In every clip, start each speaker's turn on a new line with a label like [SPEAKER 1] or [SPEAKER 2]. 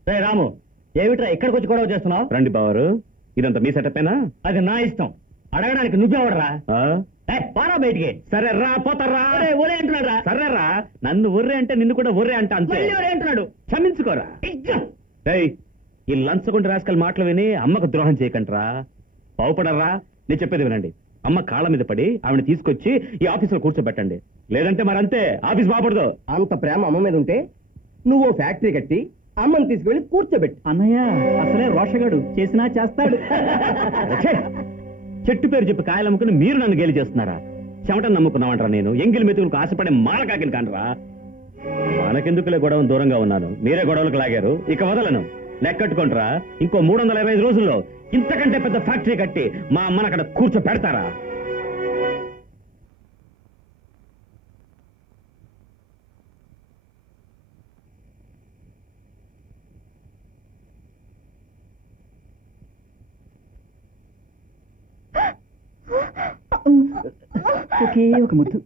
[SPEAKER 1] రే రాము, ఏమిట్రా ఇక్కడికి వచ్చి గొడవ చేస్తున్నావు?
[SPEAKER 2] రండి బావారు, ఇదంతా మీ సెటప్పేనా?
[SPEAKER 1] అది నా ఇష్టం, అడగడానికి నువ్వెవడరా? పారా బయటికి.
[SPEAKER 2] సరేరా, పోతారా?
[SPEAKER 1] ఒరే అంటున్నాడు రా.
[SPEAKER 2] సరేరా, నన్ను ఒర్రే అంటే నిన్ను కూడా ఒర్రే అంట అంతే.
[SPEAKER 1] ఒరే అంటున్నాడు.
[SPEAKER 2] క్షమించుకోరా. ఈ లంచగొండ రాసుకల్ మాటలు విని అమ్మకు ద్రోహం చేయకంట్రా, బాగుపడరా. నేను చెప్పేది వినండి. అమ్మ కాళ్ళ మీద పడి ఆవిడ తీసుకొచ్చి ఈ ఆఫీసులో కూర్చోబెట్టండి, లేదంటే మరంతే, ఆఫీస్ బాగుపడదు.
[SPEAKER 3] అంత ప్రేమ అమ్మ మీద ఉంటే నువ్వు ఫ్యాక్టరీ కట్టి అమ్మని తీసుకువెళ్ళి కూర్చోబెట్టు.
[SPEAKER 1] అన్నయ్య అసలే రోషగాడు, చేసినా చేస్తాడు.
[SPEAKER 2] చెట్టు పేరు చెప్పి కాయలు అమ్ముకుని మీరు నన్ను గేలి చేస్తున్నారా? చెమటను నమ్ముకున్నామంటారా నేను? ఎంగిలి మెతుకులకు ఆశపడే మాలకాకిని కానరా? మనకెందుకులే గొడవ, దూరంగా ఉన్నాను, మీరే గొడవలకు లాగారు, ఇక వదలను. లెక్కట్టుకుంటారా, ఇంకో 325 రోజుల్లో ఇంతకంటే పెద్ద ఫ్యాక్టరీ కట్టి మా అమ్మను అక్కడ కూర్చోపెడతారా?
[SPEAKER 1] ఒకే ఒక ముద్దు.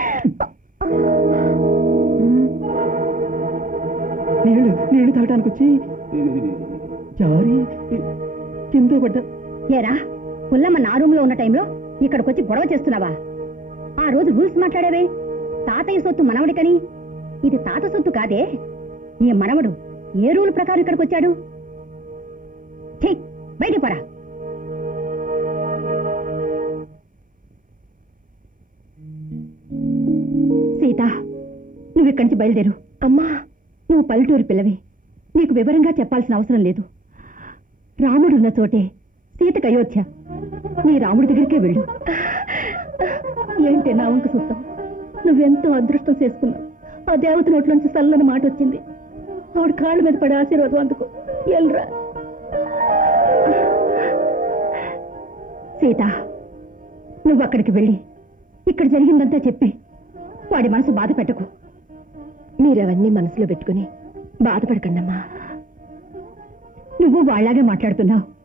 [SPEAKER 1] నీళ్లు తాగడానికి వచ్చి జారి కింద పడ్డా.
[SPEAKER 4] ఏరా, పుల్లమ్మ నా రూమ్ లో ఉన్న టైంలో ఇక్కడికొచ్చి గొడవ చేస్తున్నావా? ఆ రోజు రూల్స్ మాట్లాడేవే, తాతయ్య సొత్తు మనవడికని. ఇది తాత సొత్తు కాదే. ఈ మనవడు ఏ రూల్ ప్రకారం ఇక్కడికి వచ్చాడు? బయటికి పోరా. సీత, నువ్వు ఇక్కడి నుంచి బయలుదేరు. అమ్మా, నువ్వు పల్లెటూరు పిల్లవి, నీకు వివరంగా చెప్పాల్సిన అవసరం లేదు. రాముడున్న చోటే సీతకు అయోధ్య. నీ రాముడి దగ్గరికే వెళ్ళు. ఏంటి నా వంక చూస్తావు? నువ్వెంతో అదృష్టం చేసుకున్నావు. ఆ దేవత నోట్లోంచి చల్లని మాట వచ్చింది. ఆవిడ కాళ్ళ మీద పడే ఆశీర్వాదం అందుకు. ఎల్రా సీత, నువ్వు అక్కడికి వెళ్ళి ఇక్కడ జరిగిందంతా చెప్పి వాడి మనసు బాధ పెట్టకు. మీరవన్నీ మనసులో పెట్టుకుని బాధపడకండమ్మా. నువ్వు వాళ్ళలాగే మాట్లాడుతున్నావు.